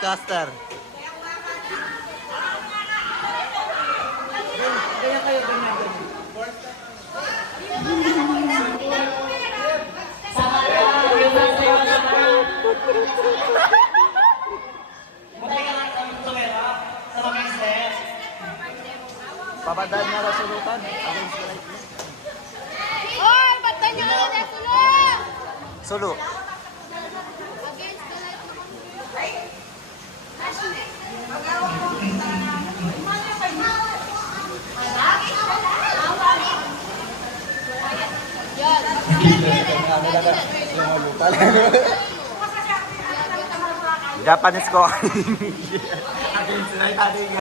broadcaster. Kaya kayo ganyan. Papadaan niya na sulutan. Against the light. Hoy, ba't nyo na sulok? Sulu. Against the light. Japanese ko. Against the light.